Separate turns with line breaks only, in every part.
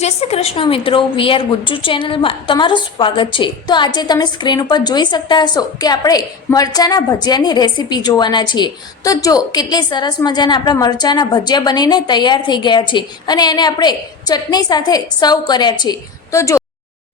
જય શ્રી કૃષ્ણ મિત્રો we are Gujju ચેનલમાં તમારું સ્વાગત છે. તો આજે તમે સ્ક્રીન ઉપર જોઈ શકતા હશો કે આપણે મરચાના ભજીયાની રેસીપી જોવાના છીએ. તો જો, કેટલી સરસ મજાના આપણા મરચાના ભજીયા બનીને તૈયાર થઈ ગયા છે અને એને આપણે ચટણી સાથે સર્વ કર્યા છે. તો જો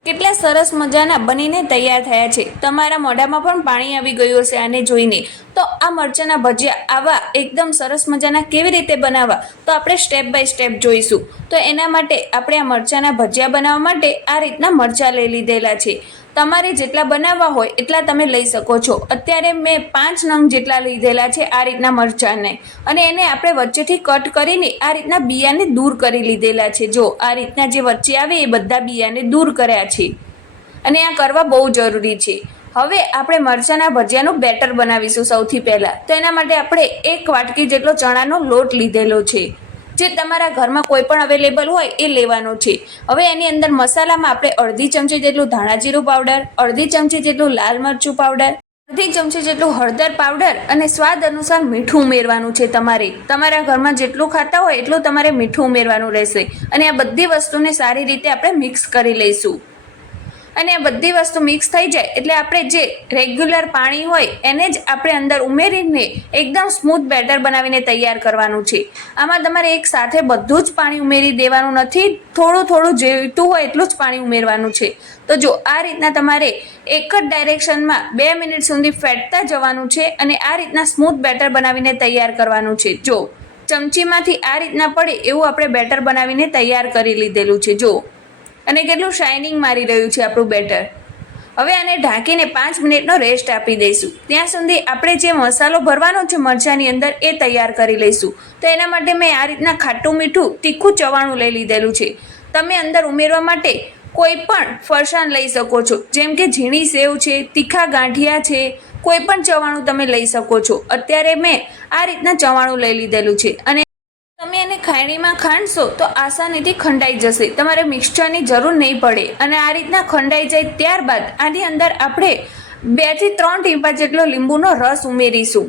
કેટલા સરસ મજાના બનીને તૈયાર થયા છે. તમારા મોઢામાં પણ પાણી આવી ગયું હશે આને જોઈને. તો આ મરચાના ભજીયા આવા એકદમ સરસ મજાના કેવી રીતે બનાવવા? તો આપણે સ્ટેપ બાય સ્ટેપ જોઈશું. તો એના માટે આપણે આ મરચાના ભજીયા બનાવવા માટે આ રીતના મરચાં લઈ લીધેલા છે. તમારે જેટલા બનાવવા હોય એટલા તમે લઈ શકો છો. અત્યારે મેં પાંચ નંગ જેટલા લીધેલા છે આ રીતના મરચાંને. અને એને આપણે વચ્ચેથી કટ કરીને આ રીતના બિયાને દૂર કરી લીધેલા છે. જો આ રીતના જે વચ્ચે આવે એ બધા બિયાને દૂર કર્યા છે. અને આ કરવા બહુ જરૂરી છે. હવે આપણે મરચાના ભજીયાનું બેટર બનાવીશું સૌથી પહેલાં. તો એના માટે આપણે એક વાટકી જેટલો ચણાનો લોટ લીધેલો છે. જે તમારા ઘરમાં કોઈ પણ અવેલેબલ હોય એ લેવાનો છે. હવે એની અંદર મસાલામાં આપણે અડધી ચમચી જેટલું ધાણા જીરું પાવડર અડધી ચમચી જેટલું લાલ મરચું પાવડર અડધી ચમચી જેટલું હળદર પાવડર અને સ્વાદ અનુસાર મીઠું ઉમેરવાનું છે તમારે. તમારા ઘરમાં જેટલું ખાતા હોય એટલું તમારે મીઠું ઉમેરવાનું રહેશે. અને આ બધી વસ્તુને સારી રીતે આપણે મિક્સ કરી લઈશું. અને બધી વસ્તુ મિક્સ થઈ જાય એટલે આપણે જે રેગ્યુલર પાણી હોય એને જ આપણે અંદર ઉમેરીને એકદમ સ્મૂથ બેટર બનાવીને તૈયાર કરવાનું છે. આમાં તમારે એક સાથે બધું જ પાણી ઉમેરી દેવાનું નથી, થોડું થોડું જેટલું હોય એટલું જ પાણી ઉમેરવાનું છે. તો જો આ રીતના તમારે એક જ ડાયરેક્શનમાં બે મિનિટ સુધી ફેટતા જવાનું છે અને આ રીતના સ્મૂથ બેટર બનાવીને તૈયાર કરવાનું છે. જો ચમચીમાંથી આ રીતના પડે એવું આપણે બેટર બનાવીને તૈયાર કરી લીધેલું છે. જો અને કેટલું શાઇનિંગ મારી રહ્યું છે આપણું બેટર. હવે આને ઢાંકીને પાંચ મિનિટનો રેસ્ટ આપી દઈશું. ત્યાં સુધી આપણે જે મસાલો ભરવાનો છે મરચાંની અંદર એ તૈયાર કરી લઈશું. તો એના માટે મેં આ રીતના ખાટું મીઠું, તીખું ચવાણું લઈ લીધેલું છે. તમે અંદર ઉમેરવા માટે કોઈ પણ ફરસાણ લઈ શકો છો. જેમ કે ઝીણી સેવ છે, તીખા ગાંઠિયા છે, કોઈ પણ ચવાણું તમે લઈ શકો છો. અત્યારે મેં આ રીતના ચવાણું લઈ લીધેલું છે. અને ખાયણીમાં ખાંડશો, તો આસાનીથી ખંડાઈ જશે. તમારે મિક્સચરની જરૂર નહીં પડે. અને આ રીતના ખંડાઈ જાય ત્યારબાદ આની અંદર આપણે બેથી ત્રણ ટીંપા જેટલો લીંબુનો રસ ઉમેરીશું.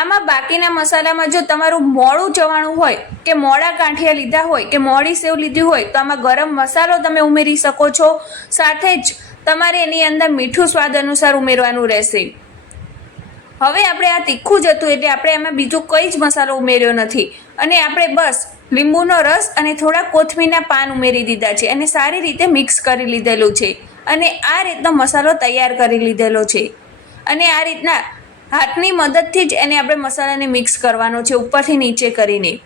આમાં બાકીના મસાલામાં જો તમારું મોડું ચવાણું હોય, કે મોડા કાંઠિયા લીધા હોય, કે મોડી સેવ લીધી હોય, તો આમાં ગરમ મસાલો તમે ઉમેરી શકો છો. સાથે જ તમારે એની અંદર મીઠું સ્વાદ અનુસાર ઉમેરવાનું રહેશે. હવે આપણે આ તીખું જ હતું એટલે આપણે એમાં બીજું કંઈ જ મસાલો ઉમેર્યો નથી. અને આપણે બસ લીંબુનો રસ અને થોડા કોથમીરના પાન ઉમેરી દીધા છે અને સારી રીતે મિક્સ કરી લીધેલું છે. અને આ રીતનો મસાલો તૈયાર કરી લીધેલો છે. અને આ રીતના હાથની મદદથી જ એને આપણે મસાલાને મિક્સ કરવાનો છે ઉપરથી નીચે કરીને.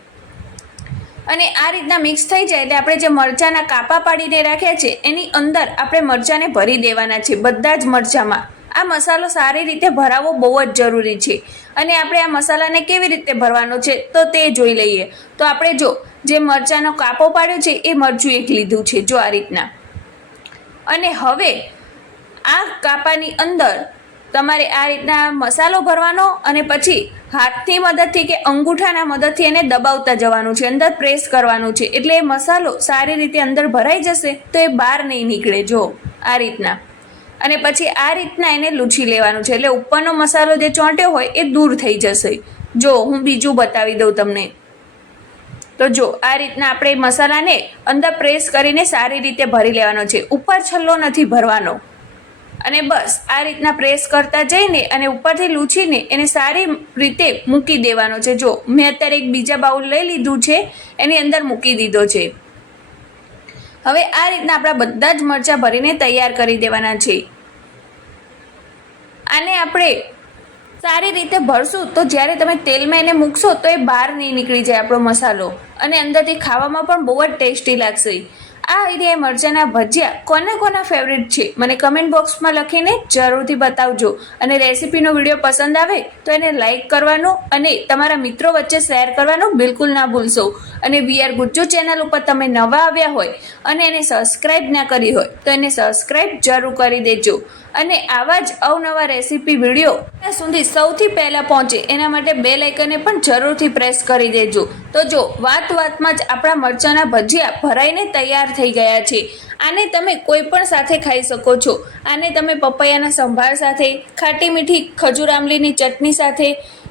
અને આ રીતના મિક્સ થઈ જાય એટલે આપણે જે મરચાંના કાપા પાડીને રાખ્યા છે એની અંદર આપણે મરચાંને ભરી દેવાના છે, બધા જ મરચાંમાં. આ મસાલો સારી રીતે ભરાવવો બહુ જ જરૂરી છે. અને આપણે આ મસાલાને કેવી રીતે ભરવાનો છે તો તે જોઈ લઈએ. તો આપણે જો જે મરચાંનો કાપો પાડ્યો છે એ મરચું એક લીધું છે જો આ રીતના. અને હવે આ કાપાની અંદર તમારે આ રીતના મસાલો ભરવાનો અને પછી હાથની મદદથી કે અંગૂઠાના મદદથી એને દબાવતા જવાનું છે, અંદર પ્રેસ કરવાનું છે. એટલે એ મસાલો સારી રીતે અંદર ભરાઈ જશે તો એ બહાર નહીં નીકળે. જો આ રીતના. અને પછી આ રીતના એને લૂછી લેવાનું છે. એટલે ઉપરનો મસાલો જે ચોંટ્યો હોય એ દૂર થઈ જશે. જો હું બીજું બતાવી દઉં તમને. તો જો, આ રીતના આપણે મસાલાને અંદર પ્રેસ કરીને સારી રીતે ભરી લેવાનો છે. ઉપર છલ્લો નથી ભરવાનો. અને બસ, આ રીતના પ્રેસ કરતા જઈને અને ઉપરથી લૂછીને એને સારી રીતે મૂકી દેવાનો છે. જો, મેં અત્યારે એક બીજા બાઉલ લઈ લીધું છે, એની અંદર મૂકી દીધો છે. હવે આ રીતના આપણા બધા જ મરચાં ભરીને તૈયાર કરી દેવાના છે. આને આપણે સારી રીતે ભરશું, તો જ્યારે તમે તેલમાં એને મૂકશો તો એ બહાર નહીં નીકળી જાય આપણો મસાલો. અને અંદરથી ખાવામાં પણ બહુ જ ટેસ્ટી લાગશે. આ આઈડિયા મરચાંના ભજીયા કોના કોના ફેવરિટ છે? મને કમેન્ટ બોક્સમાં લખીને જરૂરથી બતાવજો. અને રેસીપીનો વીડિયો પસંદ આવે તો એને લાઇક કરવાનું અને તમારા મિત્રો વચ્ચે શેર કરવાનું બિલકુલ ના ભૂલશો. અને વીઆર ગુજ્જુ ચેનલ ઉપર તમે નવા આવ્યા હોય અને એને સબસ્ક્રાઈબ ના કરી હોય તો એને સબસ્ક્રાઈબ જરૂર કરી દેજો. અને આવા જ અવનવા રેસીપી વીડિયો સુધી સૌથી પહેલાં પહોંચે એના માટે બે આઇકને પણ જરૂરથી પ્રેસ કરી દેજો. તો જો, વાત વાતમાં જ આપણા મરચાંના ભજીયા ભરાઈને તૈયાર થઈ ગયા છે. આને તમે કોઈ પણ સાથે ખાઈ શકો છો. આને તમે પપૈયાના સંભાર સાથે, ખાટી મીઠી ખજૂર આમલીની ચટણી સાથે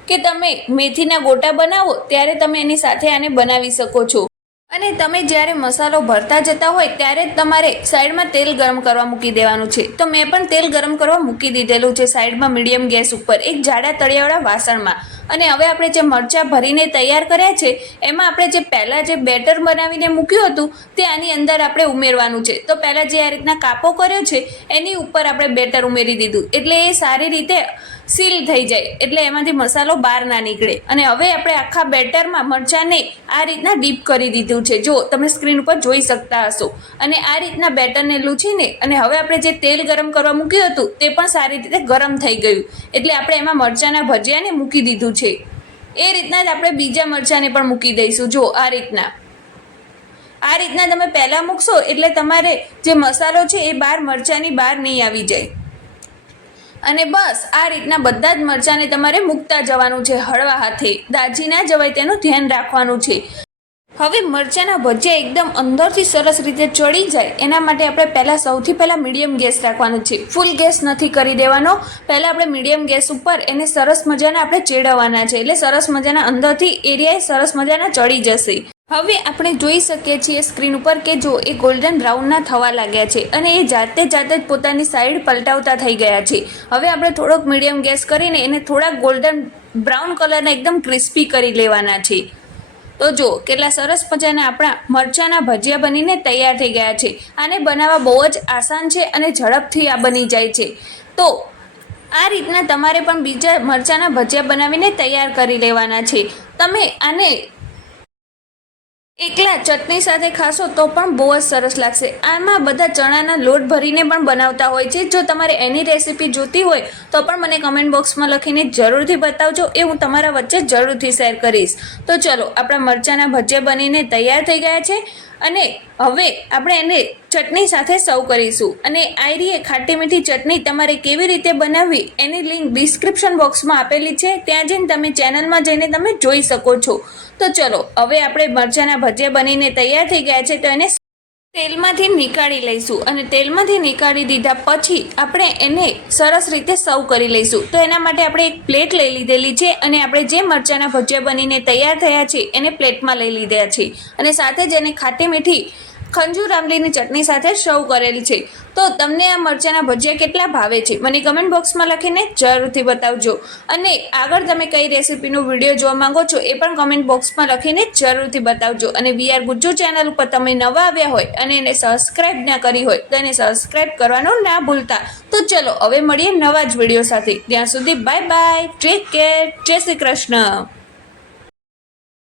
કે તમે મેથીના ગોટા બનાવો, ત્યારે તમે એની સાથે આને બનાવી શકો છો. અને તમે જ્યારે મસાલો ભરતા જતા હોય ત્યારે તમારે સાઈડમાં તેલ ગરમ કરવા મૂકી દેવાનું છે. તો મેં પણ તેલ ગરમ કરવા મૂકી દીધેલું છે સાઈડમાં મીડિયમ ગેસ ઉપર, એક જાડા તળિયાવાળા વાસણમાં. અને હવે આપણે જે મરચાં ભરીને તૈયાર કર્યા છે, એમાં આપણે જે પહેલાં જે બેટર બનાવીને મૂક્યું હતું, તે આની અંદર આપણે ઉમેરવાનું છે. તો પહેલાં જે આ રીતના કાપો કર્યો છે, એની ઉપર આપણે બેટર ઉમેરી દીધું. એટલે એ સારી રીતે સીલ થઈ જાય, એટલે એમાંથી મસાલો બહાર ના નીકળે. અને હવે આપણે આખા બેટરમાં મરચાંને આ રીતના ડીપ કરી દીધું છે. જો તમે સ્ક્રીન ઉપર જોઈ શકતા હશો. અને આ રીતના બેટરને લૂછીને અને હવે આપણે જે તેલ ગરમ કરવા મૂક્યું હતું, તે પણ સારી રીતે ગરમ થઈ ગયું. એટલે આપણે એમાં મરચાંના ભજીયાને મૂકી દીધું છે. એ રીતના જ આપણે બીજા મરચાંને પણ મૂકી દઈશું. જો આ રીતના. આ રીતના તમે પહેલાં મૂકશો, એટલે તમારે જે મસાલો છે એ બહાર મરચાંની બહાર નહીં આવી જાય. અને બસ, આ રીતના બધા જ મરચાંને તમારે મૂકતા જવાનું છે હળવા હાથે. દાજી ના જવાય તેનું ધ્યાન રાખવાનું છે. હવે મરચાંના ભજીયા એકદમ અંદરથી સરસ રીતે ચડી જાય. એના માટે આપણે પહેલાં સૌથી પહેલાં મીડિયમ ગેસ રાખવાનો છે. ફૂલ ગેસ નથી કરી દેવાનો. પહેલાં આપણે મીડિયમ ગેસ ઉપર એને સરસ મજાના આપણે ચેડવવાના છે. એટલે સરસ મજાના અંદરથી એરિયાએ સરસ મજાના ચડી જશે. હવે આપણે જોઈ શકીએ છીએ સ્ક્રીન ઉપર કે જો એ ગોલ્ડન બ્રાઉનના થવા લાગ્યા છે અને એ જાતે જાતે જ પોતાની સાઈડ પલટાવતા થઈ ગયા છે. હવે આપણે થોડોક મીડિયમ ગેસ કરીને એને થોડાક ગોલ્ડન બ્રાઉન કલરના એકદમ ક્રિસ્પી કરી લેવાના છે. તો જો, કેટલા સરસ મજાના આપણા મરચાંના ભજીયા બનીને તૈયાર થઈ ગયા છે. આને બનાવવા બહુ જ આસાન છે અને ઝડપથી આ બની જાય છે. તો, આ રીતના તમારે પણ બીજા મરચાંના ભજીયા બનાવીને તૈયાર કરી લેવાના છે. તમે આને એકલા ચટણી સાથે ખાશો તો પણ બહુ જ સરસ લાગશે. આમાં બધા ચણાના લોટ ભરીને પણ બનાવતા હોય છે. જો તમારે એની રેસીપી જોતી હોય તો પણ મને કમેન્ટ બોક્સમાં લખીને જરૂરથી બતાવજો. એ હું તમારા વચ્ચે જરૂરથી શેર કરીશ. તો ચલો, આપણા મરચાંના ભજીયા બનીને તૈયાર થઈ ગયા છે. અને હવે આપણે એને ચટણી સાથે સર્વ કરીશું. અને આયરીએ ખાટી મીઠી ચટણી તમારે કેવી રીતે બનાવવી એની લિંક ડિસ્ક્રિપ્શન બોક્સમાં આપેલી છે. ત્યાં જઈને તમે ચેનલમાં જઈને તમે જોઈ શકો છો. તો ચલો, હવે આપણે મરચાંના ભજીયા બનીને તૈયાર થઈ ગયા છે તો એને તેલમાંથી નીકાળી લઈશું અને તેલમાંથી નીકાળી દીધા પછી આપણે એને સરસ રીતે સર્વ કરી લઈશું. તો એના માટે આપણે એક પ્લેટ લઈ લીધેલી છે અને આપણે જે મરચાંના ભજીયા બનીને તૈયાર થયા છે એને પ્લેટમાં લઈ લીધા છે. અને સાથે જ એને ખાટી મીઠી ખંજૂર આંબલીની ચટણી સાથે સર્વ કરેલ છે. તો તમને આ મરચાંના ભજીયા કેટલા ભાવે છે? મને કમેન્ટ બોક્સમાં લખીને જરૂરથી બતાવજો. અને આગળ તમે કઈ રેસીપીનો વીડિયો જોવા માંગો છો એ પણ કમેન્ટ બોક્સમાં લખીને જરૂરથી બતાવજો. અને વીઆર ગુજ્જુ ચેનલ ઉપર તમે નવા આવ્યા હોય અને એને સબસ્ક્રાઇબ ના કરી હોય તો એને સબસ્ક્રાઇબ કરવાનું ના ભૂલતા. તો ચલો હવે મળીએ નવા જ વીડિયો સાથે. ત્યાં સુધી બાય બાય ટેક કેર જય શ્રી કૃષ્ણ.